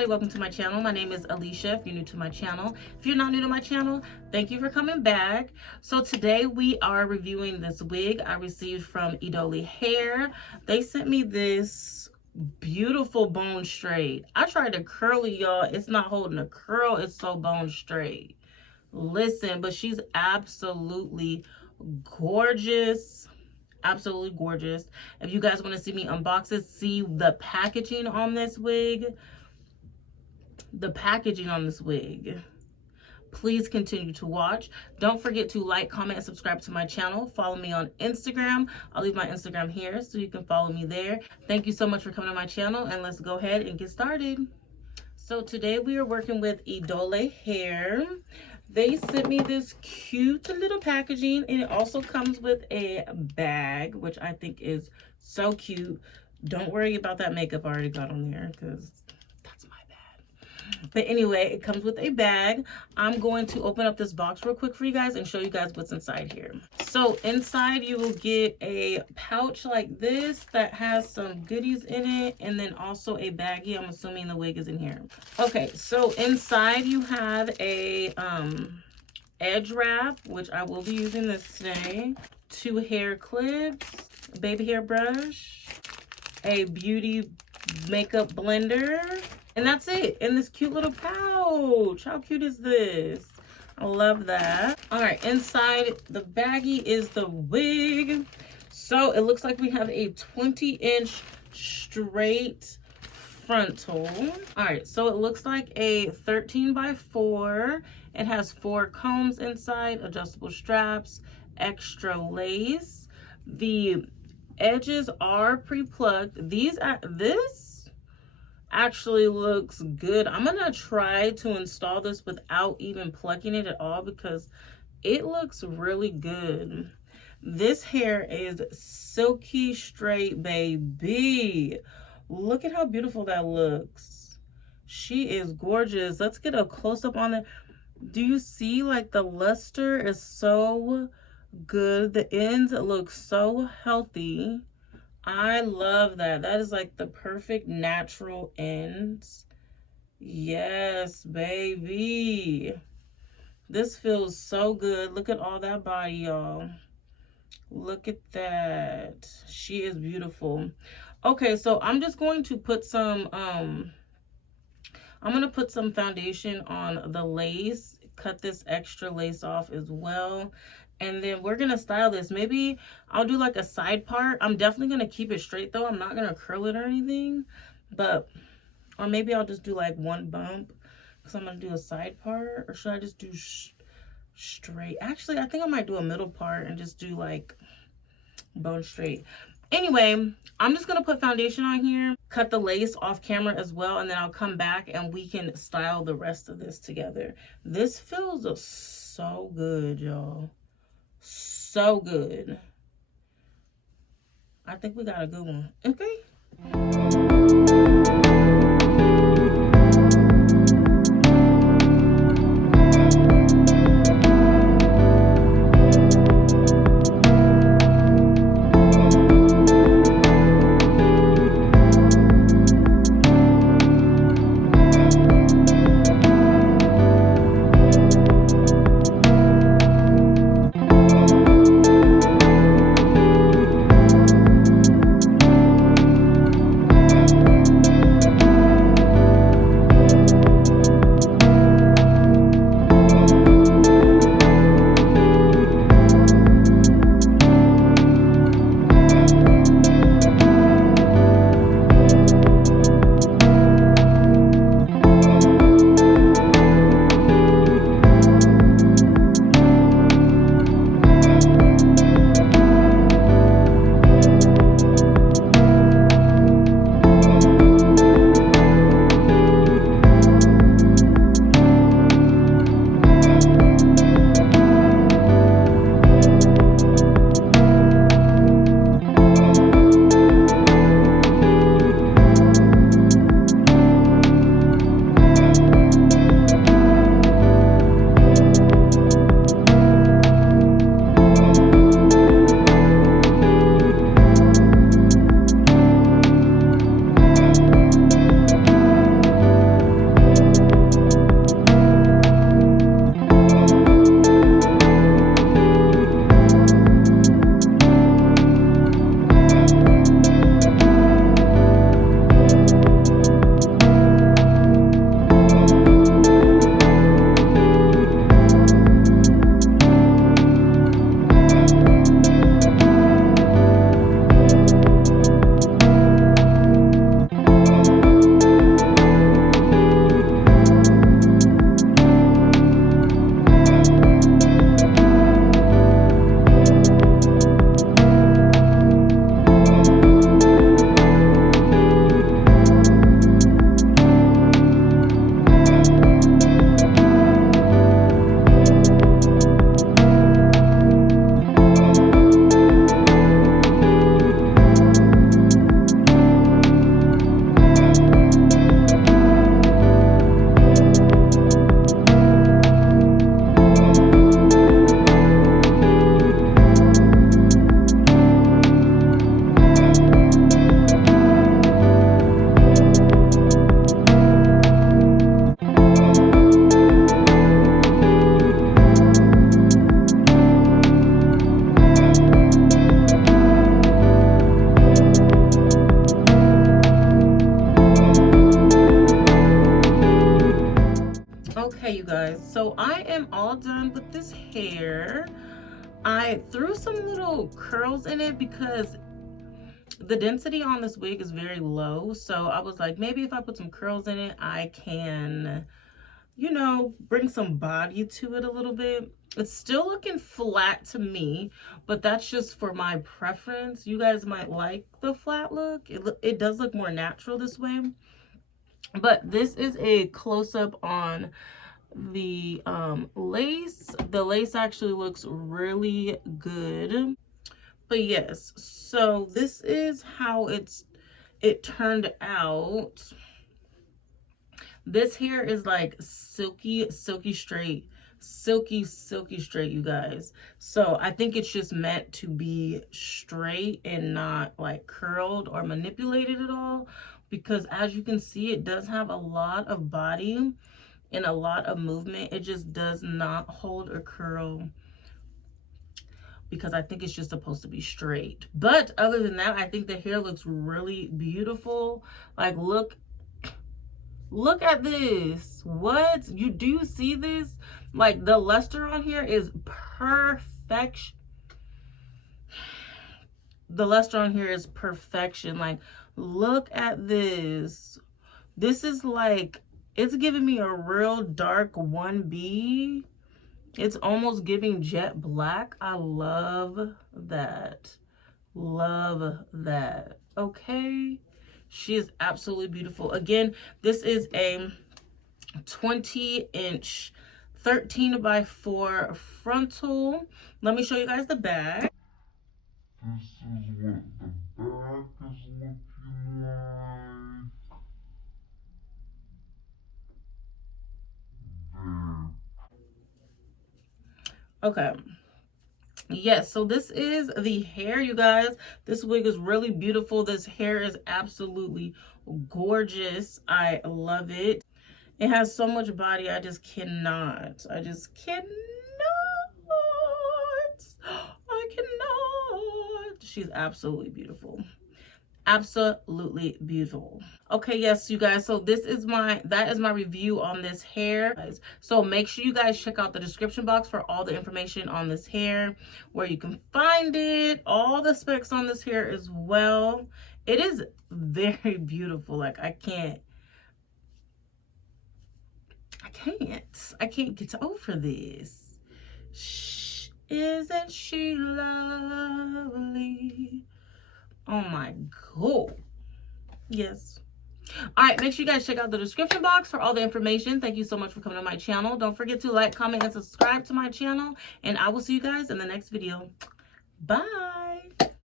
everybody, welcome to my channel. My name is Alishia if you're new to my channel. If you're not new to my channel, thank you for coming back. So today we are reviewing this wig I received from Idoli Hair. They sent me this beautiful bone straight. I tried to curl it, y'all. It's not holding a curl, it's so bone straight. Listen, but she's absolutely gorgeous. Absolutely gorgeous. If you guys want to see me unbox it, see the packaging on this wig. The packaging on this wig. Please continue to watch. Don't forget to like, comment, and subscribe to my channel. Follow me on Instagram. I'll leave my Instagram here so you can follow me there. Thank you so much for coming to my channel, and let's go ahead and get started. So today we are working with Idoli Hair. They sent me this cute little packaging, and it also comes with a bag, which I think is so cute. Don't worry about that makeup I already got on there, because that's my bad. But anyway, it comes with a bag. I'm going to open up this box real quick for you guys and show you guys what's inside here. So inside you will get a pouch like this that has some goodies in it, and then also a baggie. I'm assuming the wig is in here. Okay, so inside you have a edge wrap, which I will be using this today, 2 hair clips, baby hair brush, a beauty makeup blender, and that's it in this cute little pouch. How cute is this? I love that. All right, inside the baggie is the wig. So it looks like we have a 20-inch straight frontal. All right, so it looks like a 13x4. It has 4 combs inside, adjustable straps, extra lace. The edges are pre-plucked. This actually looks good. I'm gonna try to install this without even plucking it at all because it looks really good. This hair is silky straight, baby. Look at how beautiful that looks. She is gorgeous. Let's get a close-up on it. Do you see, like, the luster is so good. The ends look so healthy. I love that. That is like the perfect natural ends. Yes, baby. This feels so good. Look at all that body, y'all. Look at that. She is beautiful. Okay, so I'm just going to put some I'm gonna put some foundation on the lace, cut this extra lace off as well, and then we're gonna style this. Maybe I'll do like a side part. I'm definitely gonna keep it straight though. I'm not gonna curl it or anything, but, or maybe I'll just do like one bump because I'm gonna do a side part. Or should I just do straight? Actually, I think I might do a middle part and just do like bone straight. Anyway, I'm just gonna put foundation on here, cut the lace off camera as well, and then I'll come back and we can style the rest of this together. This feels so good, y'all. So good. I think we got a good one. Okay. I am all done with this hair. I threw some little curls in it because the density on this wig is very low. So I was like, maybe if I put some curls in it, I can, you know, bring some body to it a little bit. It's still looking flat to me, but that's just for my preference. You guys might like the flat look. It does look more natural this way. But this is a close-up on the lace. The lace actually looks really good. But yes, so this is how it turned out. This hair is like silky straight, silky straight, you guys. So I think it's just meant to be straight and not like curled or manipulated at all, because as you can see, it does have a lot of body and a lot of movement. It just does not hold or curl, because I think it's just supposed to be straight. But other than that, I think the hair looks really beautiful. Like, look at this. What? You do see this? Like, the luster on here is perfection. The luster on here is perfection. Like, look at this. This is like, it's giving me a real dark 1B. It's almost giving jet black. I love that. Love that. Okay. She is absolutely beautiful. Again, this is a 20-inch 13x4 frontal. Let me show you guys the back. This is what the back is looking like. There. Okay. Yes, so this is the hair, you guys. This wig is really beautiful. This hair is absolutely gorgeous. I love it. It has so much body. I just cannot. I cannot. She's absolutely beautiful. Absolutely beautiful. Okay, yes, you guys, so that is my review on this hair. So make sure you guys check out the description box for all the information on this hair, where you can find it, all the specs on this hair as well. It is very beautiful. Like, I can't get over this. Isn't she lovely? Oh my god. Yes. All right, make sure you guys check out the description box for all the information. Thank you so much for coming to my channel. Don't forget to like, comment, and subscribe to my channel, and I will see you guys in the next video. Bye.